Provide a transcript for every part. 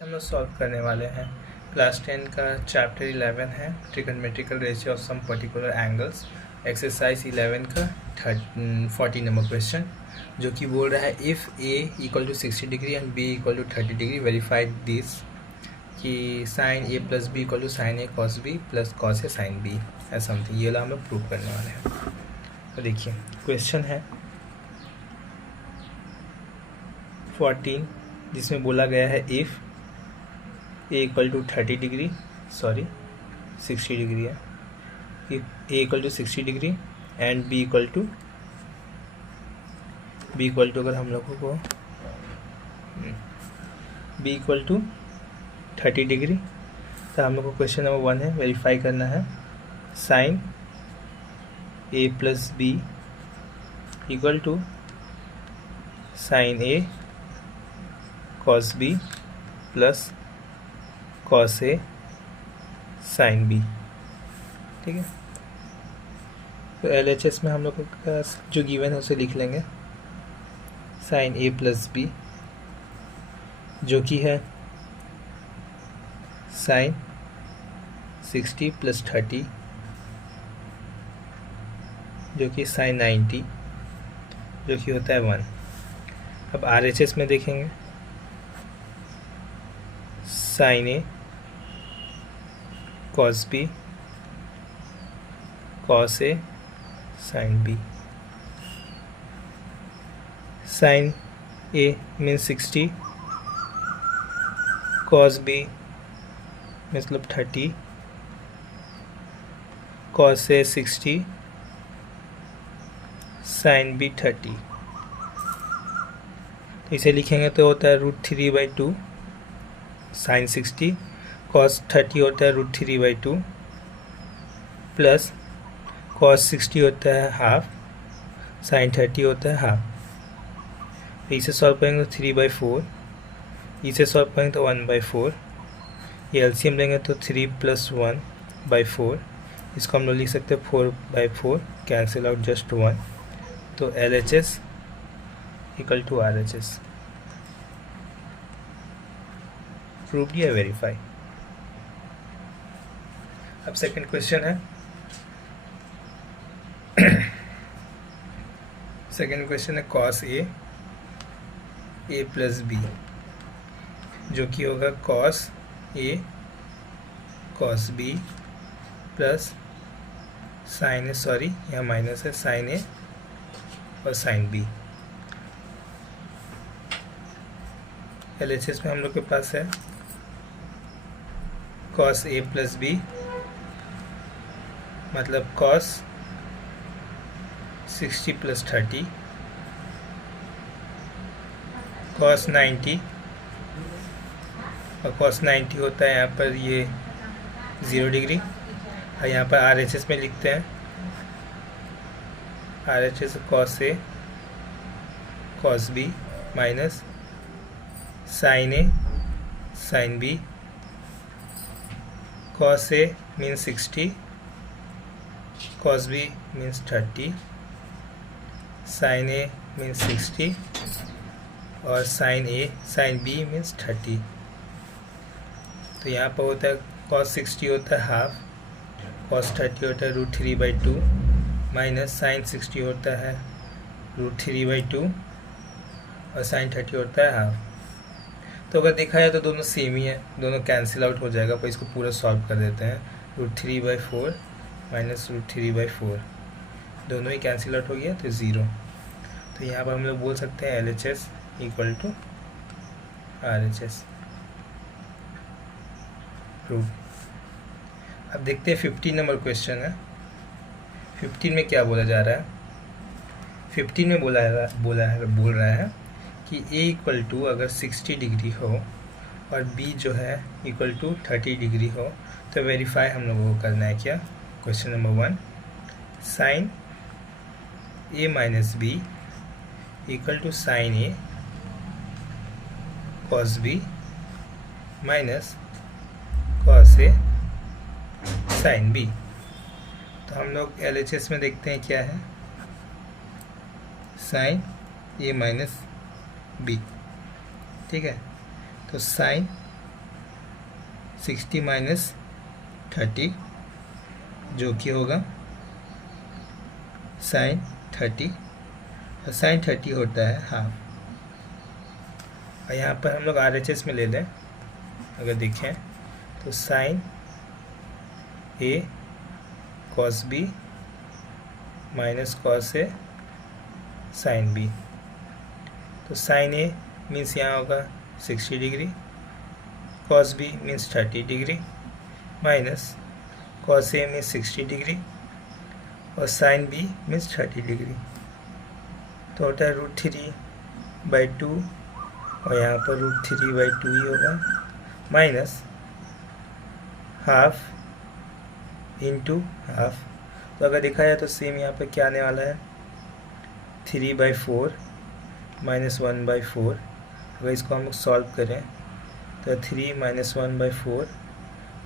हम लोग सॉल्व करने वाले हैं क्लास 10 का चैप्टर 11 है trigonometrical ratio of some particular angles, exercise 11 का 40 नंबर क्वेश्चन, जो कि बोल रहा है if A equal to 60 degree and B equal to 30 degree verified this, कि sine A plus B equal to sine A cos B plus cos A sine B ऐसा something. ये वाला हम लोग प्रूव करने वाले हैं। तो देखिए क्वेश्चन है 14, जिसमें बोला गया है if A equal to 30 degree 60 degree है, if A equal to 60 degree and B equal to अगर हम लोगों को बी इक्वल टू 30 डिग्री, तो हम लोग को क्वेश्चन नंबर 1 है वेरीफाई करना है sine A plus B equal to sine A cos B plus cos A sine B. ठीक है, तो LHS में हम लोग का जो गिवन है उसे लिख लेंगे साइन ए प्लस बी, जो कि है साइन 60 प्लस 30, जो कि साइन 90, जो कि होता है 1। अब RHS में देखेंगे sign A cos B cos A sine B. Sign A means 60, cos B मतलब 30, कॉस ए 60, साइन बी 30। तो इसे लिखेंगे तो होता है √3/2 साइन 60, कॉस 30 होता है √3/2 प्लस कॉस 60 होता है हाफ, साइन 30 होता है हाफ। इसे सॉल्व करेंगे तो 3/4, इसे सॉल्व करेंगे तो 1/4, ये एलसीएम लेंगे तो 3 + 1/4, इसको हम लोग लिख सकते हैं 4/4, कैंसिल आउट जस्ट 1। तो LHS equal to RHS, prove या वेरीफाई। अब सेकंड क्वेश्चन है सेकंड क्वेश्चन है कॉस ए प्लस बी, जो कि होगा cos A cos B plus sine A, sorry यहाँ माइनस है, साइन ए और साइन बी। LHS में हम लोग के पास है कॉस ए प्लस बी मतलब कॉस 60 प्लस 30, कॉस 90, और कॉस 90 होता है यहाँ पर ये 0 डिग्री, और यहाँ पर RHS में लिखते हैं RHS cos A cos B minus sine A sine B, cos A means 60, cos B means 30, sine A means 60 और sine A sine B means 30। तो यहाँ पर होता है कॉस 60 होता है हाफ, कॉस 30 होता है √3/2 माइनस साइन 60 होता है √3/2 और साइन 30 होता है हाफ। तो अगर देखा जाए तो दोनों सेम ही है, दोनों कैंसिल आउट हो जाएगा, पर इसको पूरा सॉल्व कर देते हैं। √3/4 माइनस √3/4, दोनों ही कैंसिल आउट हो गया तो 0। तो यहाँ पर हम लोग बोल सकते हैं LHS equal to RHS, prove. अब देखते हैं 15 नंबर क्वेश्चन है। 15 में क्या बोला जा रहा है? 15 में बोल रहा है कि A इक्वल टू अगर 60 डिग्री हो और B जो है इक्वल टू 30 डिग्री हो, तो वेरीफाई हम लोगों को करना है क्या? Question number 1, sine A minus B equal to sine A cos B minus cos A sine B. तो हम लोग LHS में देखते हैं क्या है, साइन A माइनस बी। ठीक है, तो साइन 60 माइनस 30 जो कि होगा साइन 30, और साइन 30 होता है हाफ। और यहाँ पर हम लोग RHS में ले लें, अगर देखें तो sine A cos B minus cos A sine B. तो साइन ए मीन्स यहाँ होगा 60 degree, cos B means 30 degree, minus cos A means 60 degree, और साइन बी मीन्स 30 डिग्री। तो होता है √3/2, और यहाँ पर √3/2 ही होगा, माइनस हाफ इंटू हाफ। तो अगर देखा जाए तो सेम यहाँ पर क्या आने वाला है, 3/4 माइनस 1/4। अगर इसको हम लोग सॉल्व करें तो 3 माइनस 1/4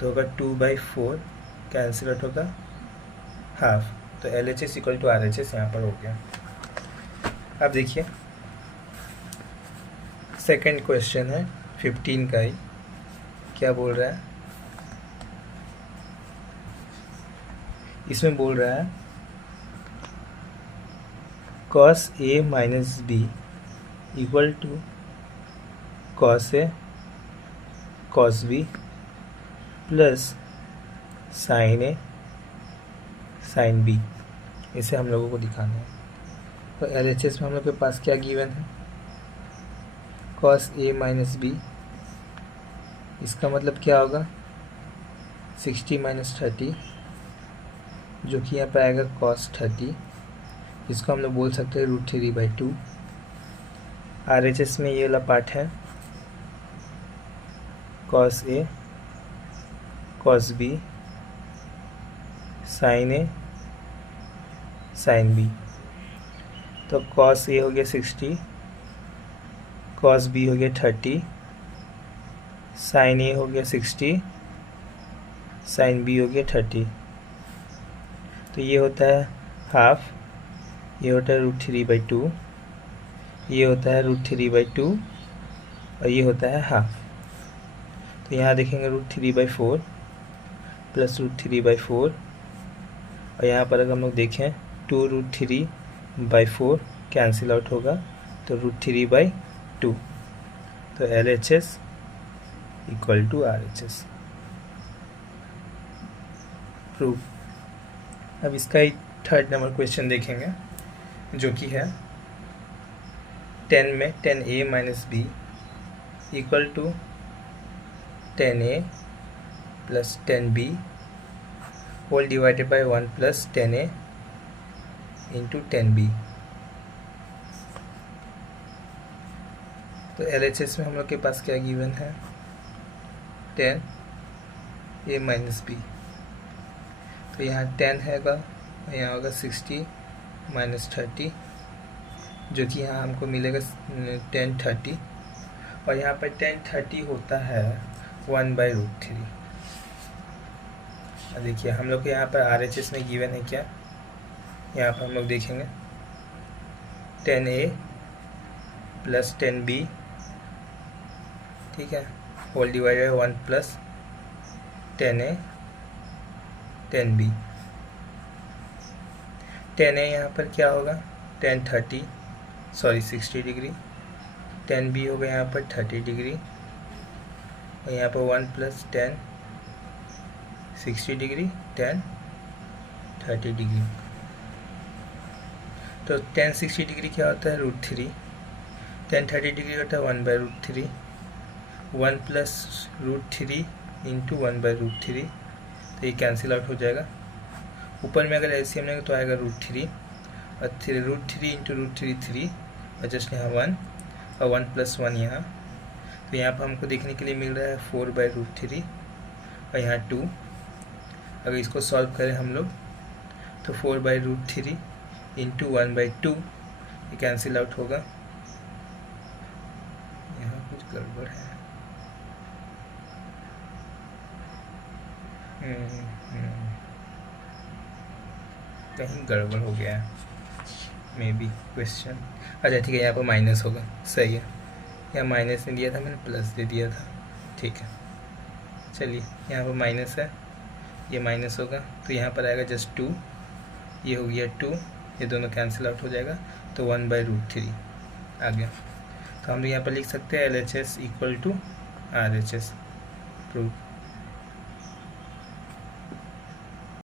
तो होगा 2/4, कैंसिल आउट होगा हाफ। तो LHS इक्वल टू RHS यहाँ पर हो गया। अब देखिए सेकंड क्वेश्चन है 15 का ही, क्या बोल रहा है, इसमें बोल रहा है cos A minus B equal to cos A cos B plus sin A sin B। इसे हम लोगों को दिखाना है। तो LHS में हम लोग के पास क्या गिवन है, cos A माइनस B, इसका मतलब क्या होगा 60 माइनस 30, जो कि यहाँ पर आएगा cos 30। इसको हम लोग बोल सकते हैं √3/2। RHS में ये वाला पार्ट है cos A cos B sin A sin B। तो cos A हो गया 60, cos B हो गया 30, sin A हो गया 60, sin B हो गया 30। तो ये होता है हाफ, ये होता है √3/2, ये होता है √3/2, और ये होता है हाफ। तो यहाँ देखेंगे √3/4 प्लस √3/4, और यहाँ पर अगर हम लोग देखें 2√3/4 कैंसिल आउट होगा, तो √3/2। तो LHS equal to RHS prove. अब इसका ही थर्ड नंबर क्वेश्चन देखेंगे, जो कि है 10 में 10A minus B equal to 10A plus 10B whole divided by 1 plus 10A into 10B। तो LHS में हम लोग के पास क्या गिवन है, 10A माइनस B। तो यहाँ 10 हैगा, यहाँ होगा 60 माइनस 30, जो कि यहाँ हमको मिलेगा 1030, और यहाँ पर 1030 होता है 1/√3। देखिए हम लोग के यहाँ पर RHS में गिवन है क्या, यहाँ पर हम लोग देखेंगे 10A प्लस 10B, ठीक है, whole divided 1 plus 10A 10B। 10A यहाँ पर क्या होगा 60 डिग्री, 10B होगा यहाँ पर 30 डिग्री, और यहाँ पर 1 प्लस 10 60 डिग्री 10 30 डिग्री। तो 10 60 डिग्री क्या होता है √3, 10 30 डिग्री होता है 1/√3, 1 प्लस √3 इंटू 1/√3, तो ये कैंसिल आउट हो जाएगा। ऊपर में अगर LCM लेंगे तो आएगा √3, और √3 इंटू √3 3, और जस्ट यहाँ 1, और 1 प्लस 1 यहाँ। तो यहाँ पर हमको देखने के लिए मिल रहा है 4/√3, और यहाँ 2। अगर इसको सॉल्व करें हम लोग तो 4/√3 इंटू 1/2, ये कैंसिल आउट होगा। यहाँ कुछ गड़बड़ है, कहीं गड़बड़ हो गया है मे बी क्वेश्चन। अच्छा ठीक है, यहाँ पर माइनस होगा, सही है, यहाँ माइनस नहीं दिया था मैंने, प्लस दे दिया था, ठीक है। चलिए यहाँ पर माइनस है, ये माइनस होगा तो यहाँ पर आएगा जस्ट 2, ये हो गया 2, ये दोनों कैंसिल आउट हो जाएगा तो 1/√3 आ गया। तो हम यहाँ पर लिख सकते हैं LHS equal to RHS prove.